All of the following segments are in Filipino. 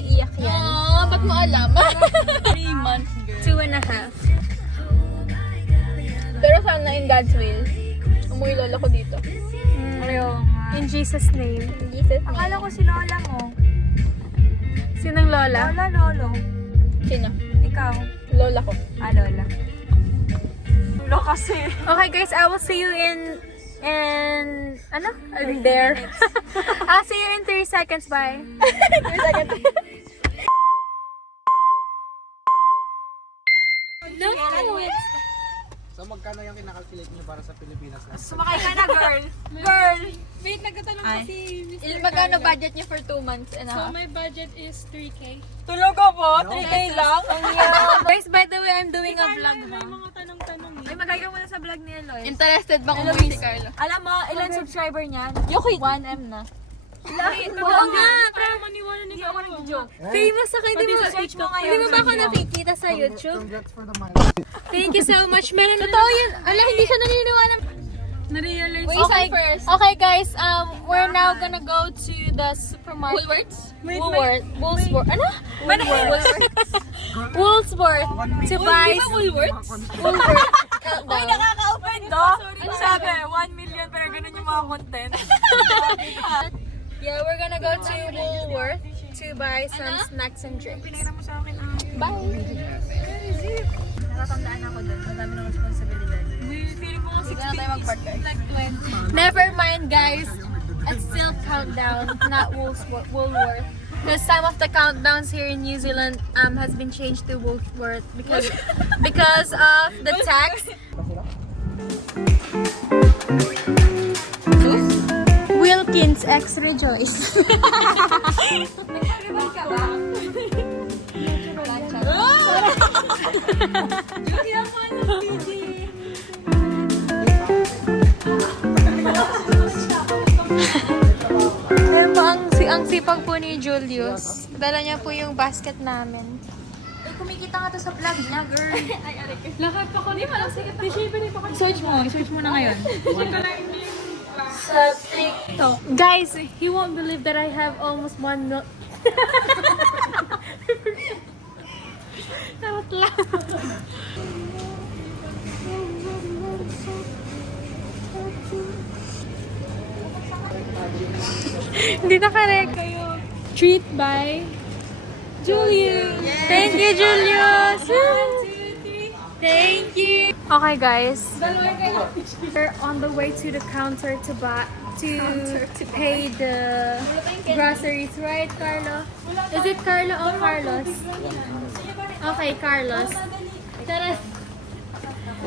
umiiyak yan. Ba't mo alam? 3 months, girl. 2.5. Pero sana in God's will, umuwi lola ko dito. Ayaw nga. In Jesus' name. Jesus. Akala ko si Lola mo. Sinong Lola? Lola, Lolo. Sino? Ikaw. Lola ko. Lola. Lolo kasi. Okay guys, I will see you in ano? There. I'll see you in 3 seconds. Bye. 3 seconds. So magkano yung kinakalculate nyo para sa Pilipinas na? Sumakay ka na, girl. Girl. Wait, nagtatanong kasi Mr. Magkano budget niyo for 2 months and a So half? my budget is 3K. Tulog ka po? 3K lang? Guys, by the way, I'm doing a vlog May na. mga tanong-tanong eh. Ay, magkaya muna sa vlog ni Eloy. Interested ba kung umuwi si Carlo? Alam mo, ilan subscriber niyan? Yung 1M na. Oo nga! Para maniwala ni Carlo. Nag-joke. Famous ako, hindi mo search mo ngayon. Hindi mo ba ako nakikita sa YouTube? Congrats for the money. Thank you so much. Meron totoo yun. Ala, hindi siya naniniwala. Na-realize. Wait, first. Okay guys, we're now gonna go to the supermarket. Woolworths? Woolworth. Ano? Woolworth. To buy. Woolworths? Woolworth. Uy, nakaka-open to. Ano sabi? 1 million pero ganun yung mga content. Yeah, we're gonna go to Woolworth to buy some snacks and drinks. Bye! Nakatandaan ako doon. Madami ng responsibilidad. Sige na tayo mag-park guys. Never mind, guys. It's still countdown, not Woolworth. Because some of the countdowns here in New Zealand has been changed to Woolworth because of the tax. Wilkins X Rejoice. Nagsasabi ka ba? Judy ako ano, Judy. Pero po, ang sipag po ni Julius. Dala niya po yung basket namin. Eh, kumikita nga to sa vlog niya, girl. Lahat pa ko. Hindi mo lang sige. Search mo na ngayon. Sa TikTok. Guys, you won't believe that I have almost 1 million. Charot lang. Hindi nakarek. Treat by Julius. Thank you, Julius. Thank you. Okay, guys. We're on the way to the counter to pay the groceries, right, Carlo? Is it Carlo or Carlos? Okay, Carlos. Tara.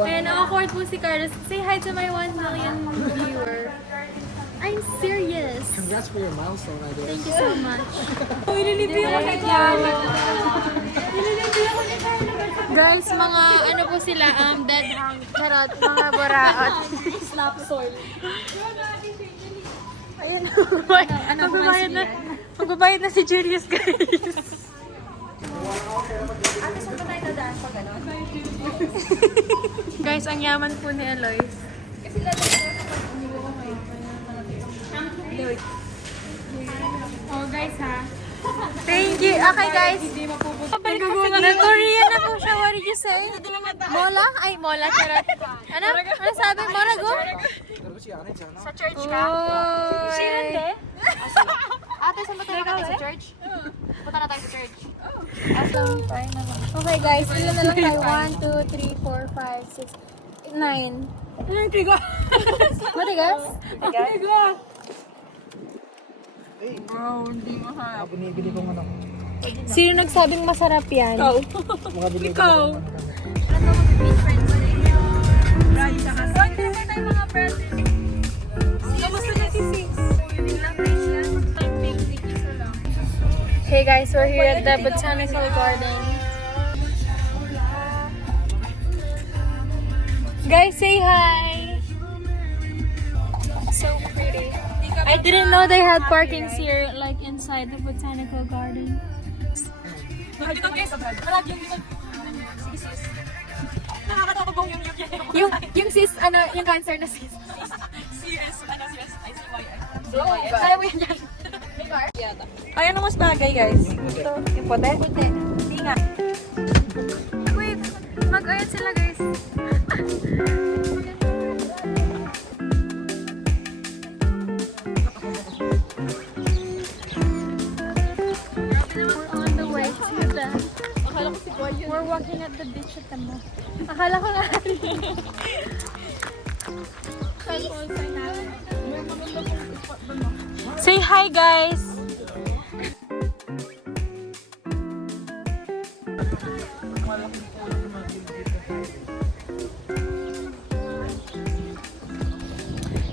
And awkward po si Carlos. Say hi to my 1 million viewer. I'm serious. Congrats for your milestone, I guess. Thank you so much. Girls, mga ano po sila, dead hang, charot, mga buraot. Slap soil. Ayan, magbabayad na si Julius, guys. Ate, saan ba tayo nadaan pa gano'n? Guys, ang yaman po ni Eloy. Oh guys ha. Thank you. Okay, guys. Nag-Korean na po siya. What did you say? Mola? Ay, Mola. Charot. Ano? Ano sabi? Mola, go? Sa church ka? Uy. Ate, saan ba tayo natin sa church? Punta na tayo sa church. Okay, guys. Ilan na lang tayo? 1, 2, 3, 4, 5, 6, 9. Matigas? Matigas? Binibili kong ano. Sino nagsabing masarap yan? Mga binibili kong ano. Hey guys, we're here at the Botanical Garden. Guys, say hi! So pretty. I didn't know they had parkings here, like inside the Botanical Garden. Yung sis, ano, yung cancer na sis. Serious, ano, serious, ICYI. Kaya mo yan. Ay, ano mas bagay, guys? Ito, yung puti? Puti. Hindi nga. Wait, mag-ayun sila guys. We're on the way to the... We're walking at the beach at the mall. Akala ko na. Say hi, guys.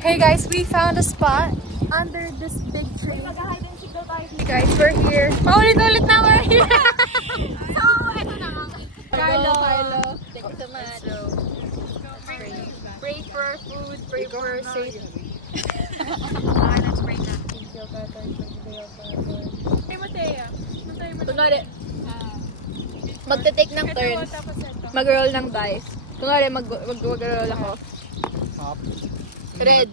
Hey guys, we found a spot under this big tree. Guys, we're here. Paulit-ulit na we're here. Carlo. Thank you so much. Pray for food, pray for safety. Let's pray na. Thank you, God, for the day of our Lord. Hey, Matea. Kunwari, magte-take ng turns. Mag-roll ng dice. Kunwari, mag-roll ako. Red.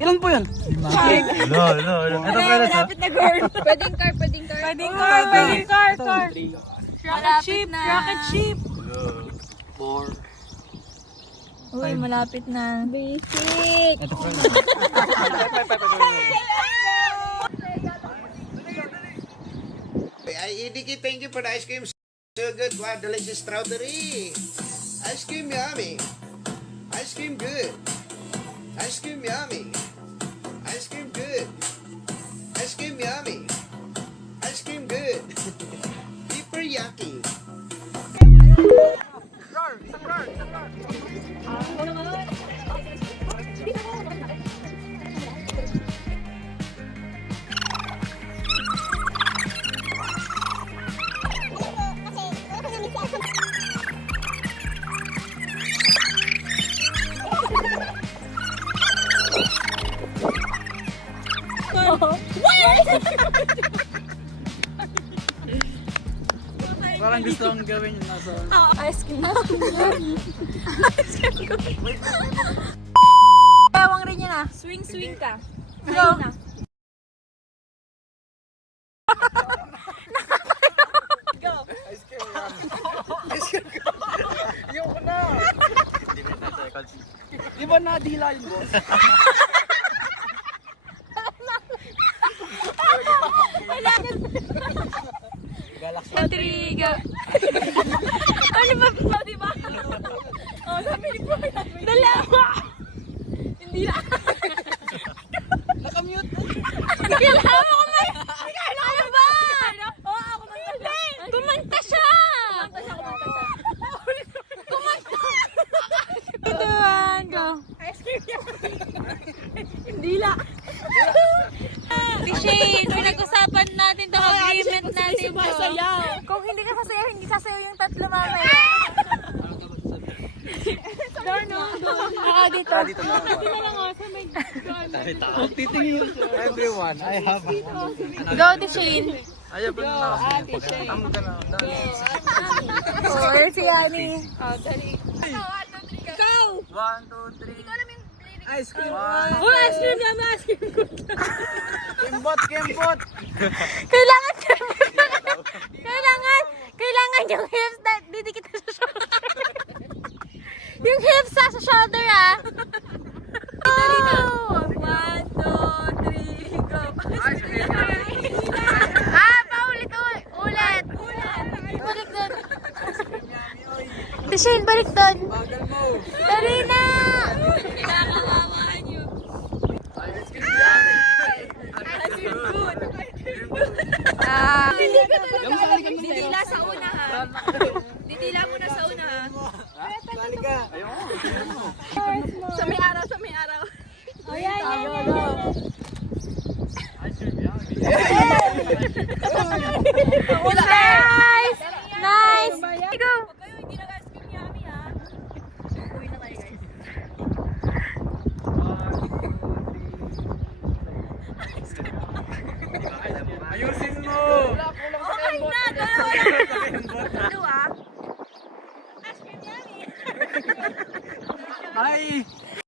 Ilan po yun? No. Ito pala sa... Pwedeng car. Car. Rocket ship. Uy, malapit na. Basic. Ito po. Hey, Ediki, thank you for the ice cream. So good. Wow, delicious strawberry. Ice cream yummy. Ice cream good. Ice cream yummy. Ice cream good. Ice cream yummy. Ice cream good. Super yucky. Parang gusto kong gawin yung nasa... Ice cream. Ewang rin yan ah. Swing ka. Go. Yung na! Di ba nadila yun, boss? Patriga. Ano ba? Diba? Oh, sabi ni Boy. Dalawa. Hindi na. Nakamute. Kailangan ko may... Ano ba? Oo, ako kumanta. Kumanta siya. Kumanta. Tutuan ko. Hindi la. Si Shane, pinag-usapan natin to, agreement natin to. Kung hindi ka sasayaw, hindi sasayaw yung tatlo mamaya. Ako dito. Dito na. Titingin everyone. I have a... Go to Shane. Ayaw ba na? Am ka na. Or si Annie. Ikaw. 1, 2, 3. Ice cream. Oh, ice cream naman, ice cream ko. Kembot. Kailangan yung hips na didikit sa shoulder. Yung hips sa shoulder ah. Oh! 1, 2, 3, go. Paulit. Balik doon. Si Shane, balik doon. Bagal mo. Dali na. Didila sa una ha. Didila mo na sa una ha. Halika. Sa may araw. Oh, yan. Nice. Go. Kayo hindi na guys cream yummy ha. Uwi na tayo guys. Ayusin mo. Okay na. Ano ah? Hi!